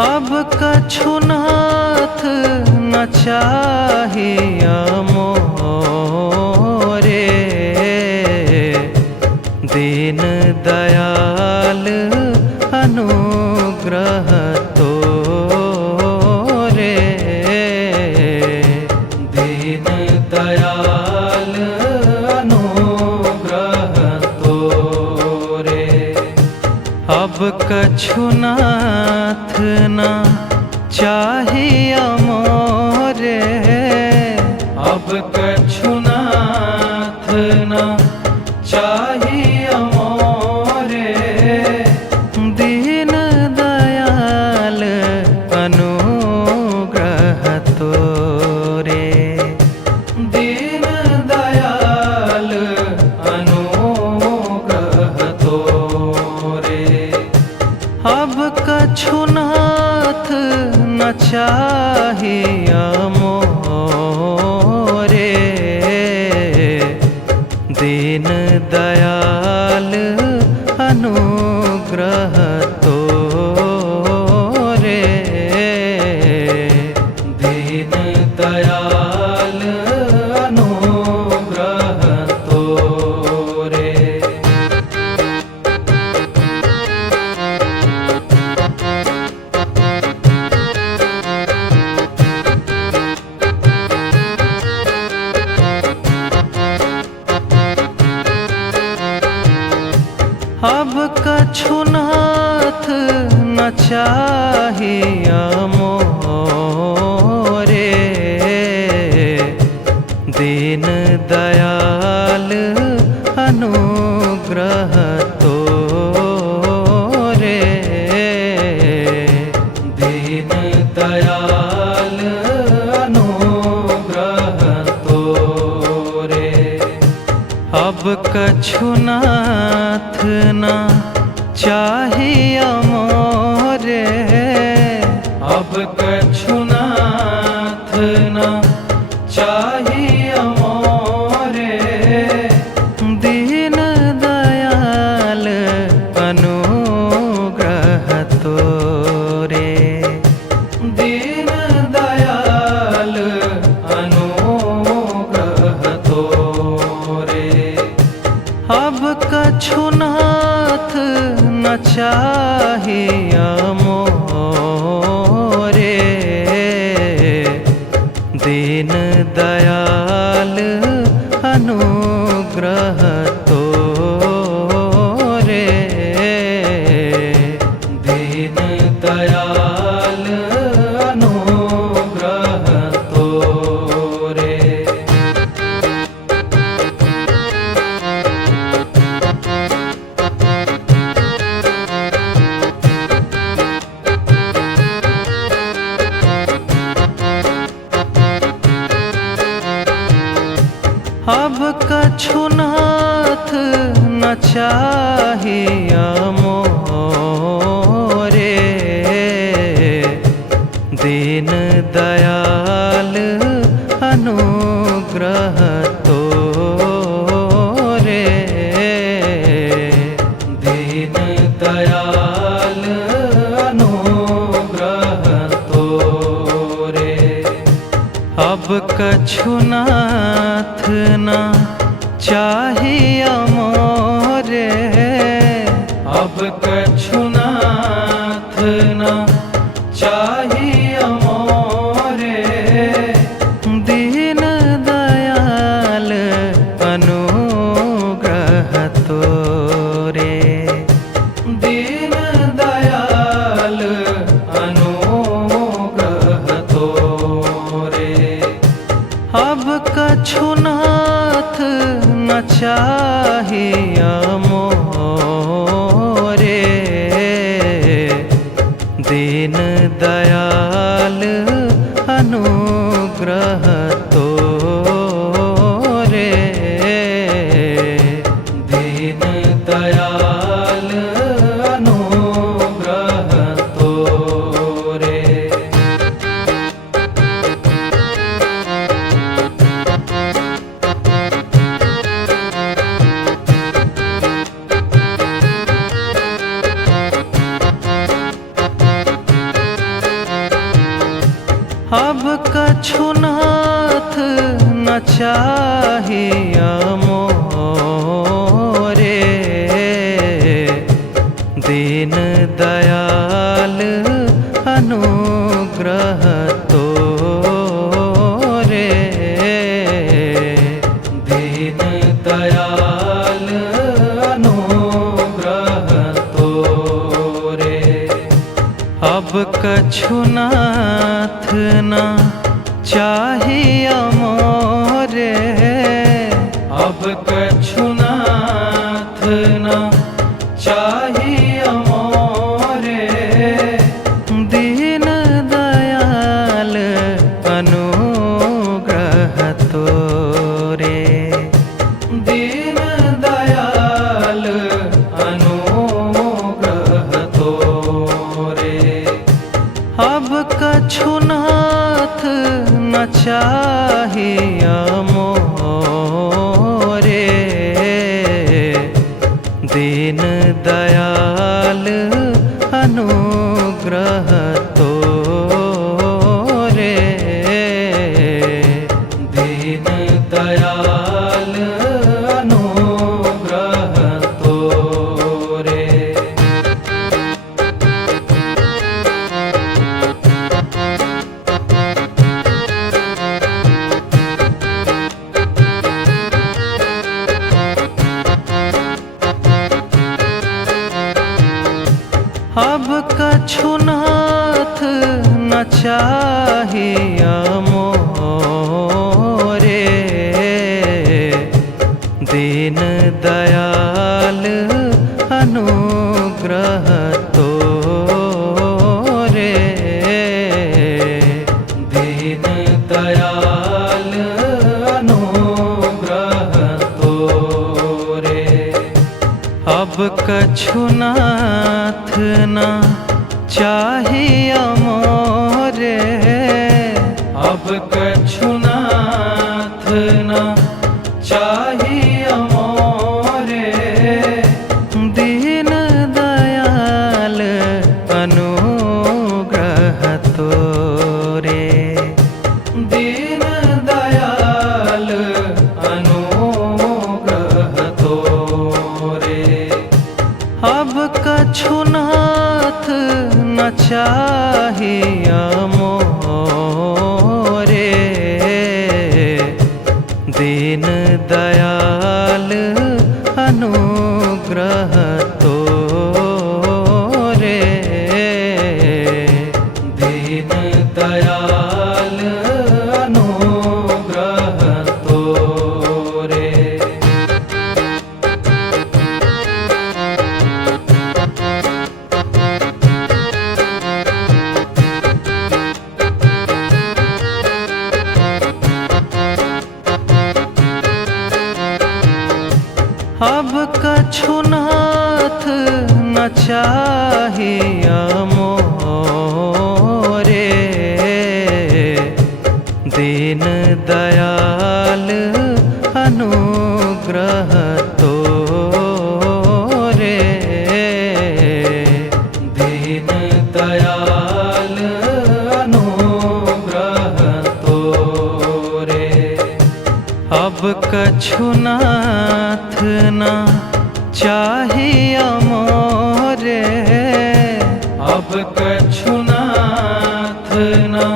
अब कछुनाथ न चाहिए मोरे, दीन दयाल अनुग्रह तोरे। दीन दयाल अनुग्रह तोरे। अब कछुनाथ न चाहिए मोरे, अब कछुनाथ न चाहिए मोरे, दीन दयाल अनुग्रह तोरे। दीन दयाल अनुग्रह तोरे। अब कछुनाथ न चाहिए मोरे, दीन दयाल अनुग्रह तोरे। दीन दयाल अनुग्रह तोरे। अब कछुनाथ न चाहिए मोरे, दीन दयाल अनुग्रह तोरे। दीन दयाल अनुग्रह तोरे। अब कछुनाथ न चाहिए मोरे, अब कछुनाथ न चाहिए मोरे, दीन दयाल अनुग्रह तोरे। दीन दयाल अनुग्रह तोरे। अब कछुनाथ न चाहिए मोरे, दीन दयाल अनुग्रह तोरे। दीन दयाल अनुग्रह तोरे। अब कछुनाथ न चाहिए मोरे, दीन दयाल अनुग्रह तोरे। दीन दयाल अनुग्रह तोरे। अब कछुनाथ न चाहिए मोरे, अब कछुनाथ न चाहिए मोरे, दीन दयाल अनुग्रह तोरे। दीन दयाल अनुग्रह तोरे। अब कछुनाथ न चाहिए मोरे, दीन दयाल अनुग्रह तोरे। दीन दयाल अनुग्रह तोरे। चाहिया मोरे। दीन दयाल अनुग्रह तोरे। दीन दयाल अनुग्रह तोरे। अब कछु नाथ ना चाहिया मोरे। अब कछु नाथ ना चाहिया मोरे। दीन दयाल अनुग्रह तोरे। दीन दयाल अनुग्रह तोरे। अब कछु नाथ न चाहिया मोरे। दीन दयाल अनुग्रह तोरे। दीन दयाल अनुग्रह तोरे। अब कछु नाथ न चाहिया मोरे। दीन दयाल अनुग्रह तोरे। दीन दयाल अनुग्रह तोरे। अब कछु नाथ ना चाहिया मोरे। अब कछु नाथ ना चाहिया मोरे। दीन दयाल अनुग्रह तोरे। दीन दयाल अनुग्रह तोरे। अब कछु नाथ न चाहिया मोरे। दीन दयाल अनुग्रह तोरे। दीन दयाल अनुग्रह तोरे। अब कछु नाथ न चाहिया मोरे। दीन दयाल अनुग्रह तोरे। दीन दयाल अनुग्रह तोरे। अब कछु नाथ ना चाहिया मोरे। अब कछु नाथ ना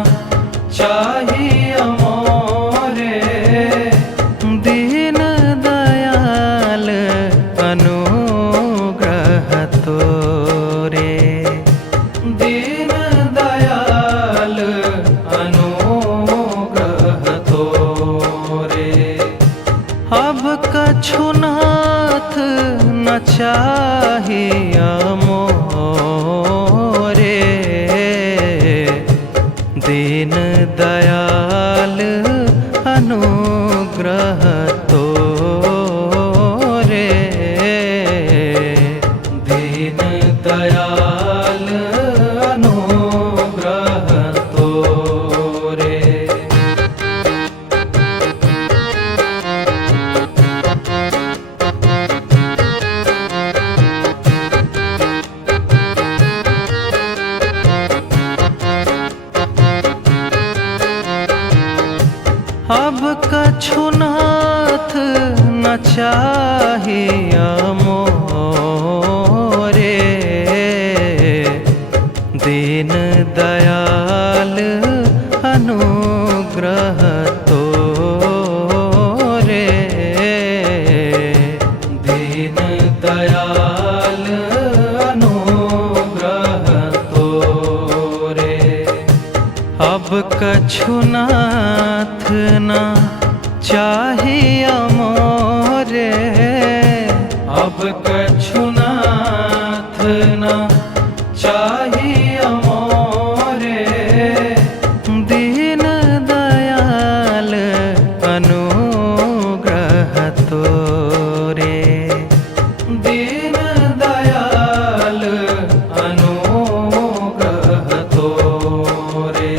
चाहिया मोरे। दीन दयाल अनुग्रह तोरे। दीन दयाल अनुग्रह तोरे। अब कछु नाथ न चाहिया मोरे। कछु नाथ न चाहिया मोरे, दीन दयाल अनुग्रह तोरे, दीन दयाल अनुग्रह तोरे। अब कछु नाथ न चाहिया मोरे, अब कछु नाथ न चाहिया मोरे, दीन दयाल अनुग्रह तोरे, दीन दयाल अनुग्रह तोरे।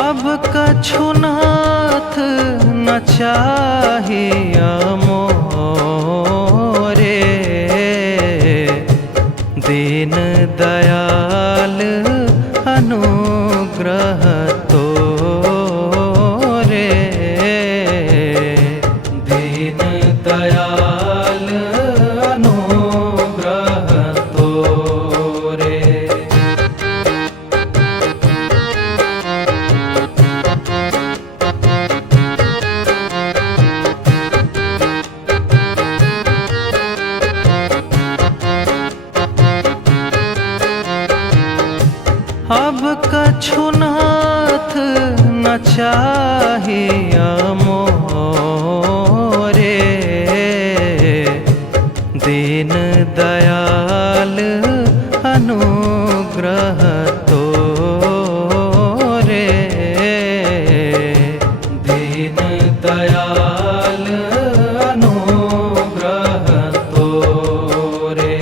अब कछु नाथ न चाहिया मोरे, दीन दयाल अनुग्रह तोरे, दीन दयाल अनुग्रह तोरे। अब कछु नाथ न चाहिया मोरे, दीन दयाल अनुग्रह तोरे, दीन दयाल अनुग्रह तोरे।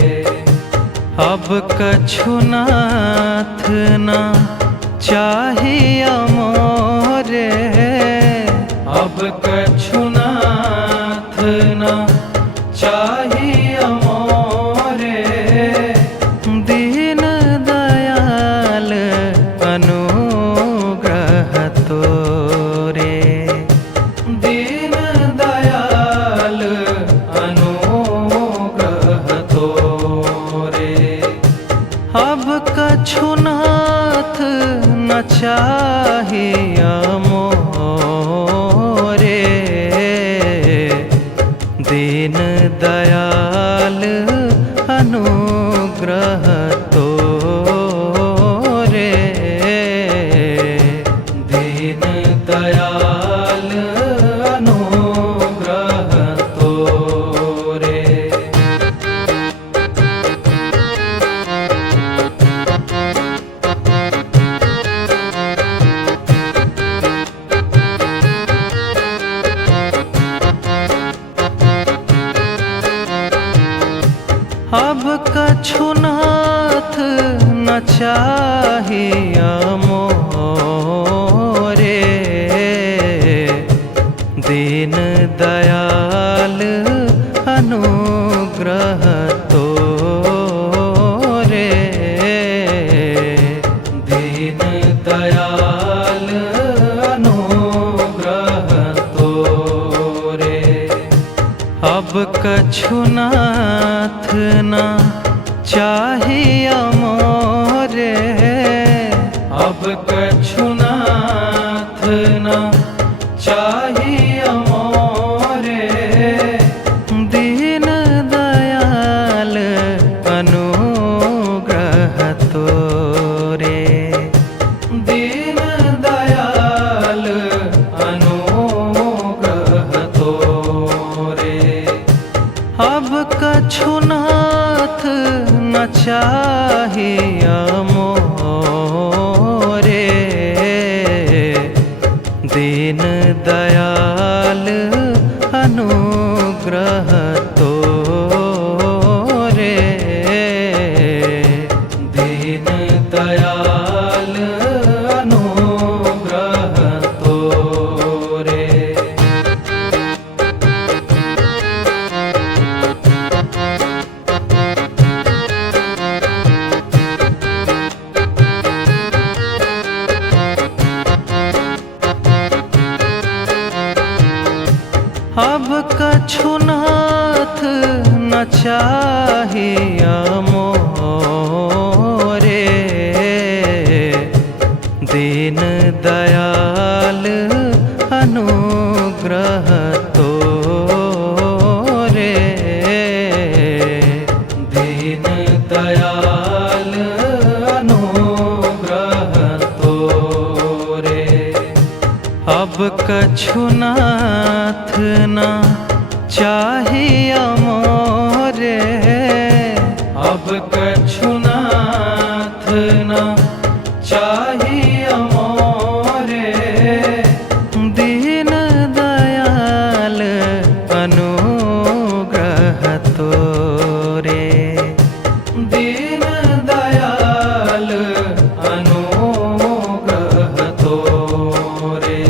अब कछु नाथ न चाहिया मोरे, अब कछु नाथ न चाहिया मोरे, दीन दयाल अनुग्रह तोरे, दीन दयाल अनुग्रह तोरे। अब कछु नाथ न चाहिया मोरे, दीन दयाल अनुग्रह तोरे, दीन दयाल अनुग्रह तोरे। अब कछु नाथ न चाहिया मोरे, दीन दयाल अनुग्रह तोरे, दीन दयाल अनुग्रह तोरे। अब कछु नाथ न चाहिया मोरे, अब कछु नाथ न चाहिया मोरे, दीन दयाल अनुग्रह तोरे, दीन दयाल अनुग्रह तोरे। अब कछु नाथ न चाहिया मोरे, दीन दयाल अनुग्रह तोरे, दीन दयाल अनुग्रह तोरे। अब कछुनाथ ना चाहिए मोरे, अब कछुनाथ ना चाहिए मोरे। दीन दयाल अनुग्रह तोरे, दीन दयाल अनुग्रह तोरे।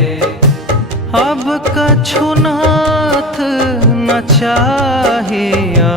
अब कछुनाथ न चाहिए